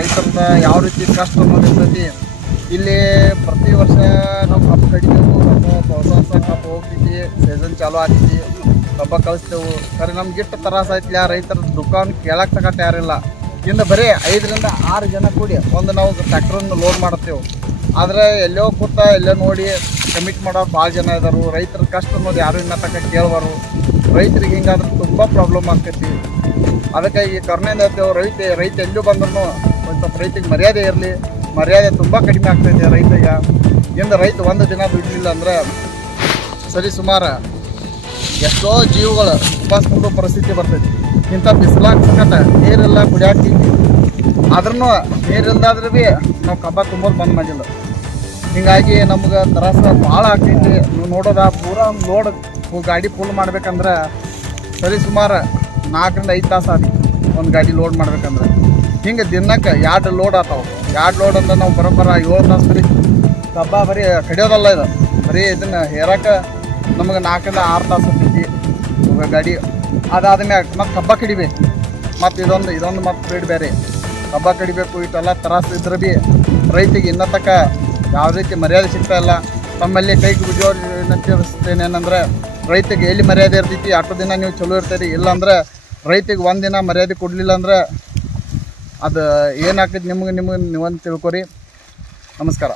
ರೈತರದ ಯಾವ ರೀತಿ ಕಷ್ಟ ಅನ್ನೋದಿರ್ತೈತಿ. ಇಲ್ಲಿ ಪ್ರತಿ ವರ್ಷ ನಾವು ಕಬ್ಬು ಕಡಿತೇವೆ, ಹೊಸ ಕಬ್ಬು ಹೋಗ್ತೈತಿ, ಸೀಸನ್ ಚಾಲು ಆಗ್ತೈತಿ, ಕಬ್ಬ ಕಳಿಸ್ತೇವೆ. ಖರೆ ನಮ್ಗೆ ಇಷ್ಟು ತ್ರಾಸ ಐತಿ. ರೈತರ ದುಕಾನ್ ಕೇಳಕ್ಕೆ ತಗಟ್ಟ ಯಾರಿಲ್ಲ. ಇನ್ನು ಬರೀ 5 ರಿಂದ 6 ಜನ ಕೂಡಿ ಒಂದು ನಾವು ಟ್ರ್ಯಾಕ್ಟ್ರನ್ನು ಲೋಡ್ ಮಾಡ್ತೇವೆ. ಆದರೆ ಎಲ್ಲೋ ಕೂತ ಎಲ್ಲೋ ನೋಡಿ ಕಮಿಟ್ ಮಾಡೋರು ಭಾಳ ಜನ ಇದ್ದಾರೆ. ರೈತರ ಕಷ್ಟ ಅನ್ನೋದು ಯಾರು ಇನ್ನೂ ತನಕ ಕೇಳುವರು. ರೈತರಿಗೆ ಹಿಂಗಾದ್ರೆ ತುಂಬ ಪ್ರಾಬ್ಲಮ್ ಆಗ್ತೈತಿ. ಅದಕ್ಕೆ ಈ ಕರುಣೆಯಿಂದ ಹೇಳ್ತೇವೆ, ರೈತ ಎಲ್ಲೂ ಬಂದ್ರೂ ಒಂದು ಸ್ವಲ್ಪ ರೈತಿಗೆ ಮರ್ಯಾದೆ ಇರಲಿ. ಮರ್ಯಾದೆ ತುಂಬ ಕಡಿಮೆ ಆಗ್ತೈತೆ ರೈತಗೆ. ಇಂದ ರೈತ ಒಂದು ದಿನ ದುಡ್ಲಿಲ್ಲ ಅಂದ್ರೆ ಸರಿ ಸುಮಾರು ಎಷ್ಟೋ ಜೀವಗಳು ಉಪವಾಸ ಪರಿಸ್ಥಿತಿ ಬರ್ತೈತಿ. ಇಂಥ ಬಿಸಿಲಾಗ ಸಂಕಟ ನೀರೆಲ್ಲ ಕುಡಿಯಾಕ್ತಿ. ಆದ್ರೂ ನೀರಿಲ್ದಾದ್ರೆ ಭೀ ನಾವು ಕಬ್ಬ ತುಂಬೋದು ಬಂದ್ ಮಾಡಿಲ್ಲ. ಹಿಂಗಾಗಿ ನಮ್ಗೆ ತ್ರಾಸ ಭಾಳ ಆಗ್ತೈತಿ. ನೀವು ನೋಡೋದ ಪೂರಾ ಲೋಡ್ ಗಾಡಿ ಫುಲ್ ಮಾಡ್ಬೇಕಂದ್ರೆ ಸರಿ ಸುಮಾರು 4 ರಿಂದ 5 ತಾಸು ಆಗಿ ಒಂದು ಗಾಡಿ ಲೋಡ್ ಮಾಡ್ಬೇಕಂದ್ರೆ. ಹಿಂಗೆ ದಿನಕ್ಕೆ 2 ಲೋಡ್ ಆಗ್ತಾವೆ. 2 ಲೋಡ್ ಅಂದ್ರೆ ನಾವು ಬರೋಬ್ಬರ 7 ತಾಸು ಬರೀ ಕಬ್ಬ ಬರೀ ಕಡಿಯೋದಲ್ಲ. ಇದು ಬರೀ ಇದನ್ನು ಹೇರಕ್ಕೆ ನಮಗೆ 4 ರಿಂದ 6 ತಾಸು ಆಗ್ತೈತಿ ಗಾಡಿ. ಅದಾದ್ಮ್ಯಾಗ ಮತ್ತು ಕಬ್ಬ ಕಡಿಬೇಕು. ಮತ್ತು ಇದೊಂದು ಮತ್ತು ಬೇಡ ಬೇರೆ ಕಬ್ಬ ಕಡಿಬೇಕು. ಇಷ್ಟೆಲ್ಲ ತ್ರಾಸು ಇದ್ರೆ ಭೀ ರೈತಿಗೆ ಇನ್ನೂ ತನಕ ಯಾವ ರೀತಿ ಮರ್ಯಾದೆ ಸಿಗ್ತಾ ಇಲ್ಲ. ತಮ್ಮಲ್ಲಿ ಕೈಗೆ ಬಿದ್ದೋರು ವಿನಂತಿಸ್ತೇನೆ ಏನಂದ್ರೆ, ರೈತಿಗೆ ಎಲ್ಲಿ ಮರ್ಯಾದೆ ಇರ್ತೈತಿ ಅಷ್ಟು ದಿನ ನೀವು ಚಲೋ ಇರ್ತೀರಿ. ಇಲ್ಲಾಂದ್ರೆ ರೈತಿಗೆ ಒಂದಿನ ಮರ್ಯಾದೆ ಕೊಡಲಿಲ್ಲ ಅಂದ್ರೆ ಅದು ಏನಾಗ್ತೈತಿ ನಿಮಗೆ ನೀವಂತ ತಿಳ್ಕೊರಿ. ನಮಸ್ಕಾರ.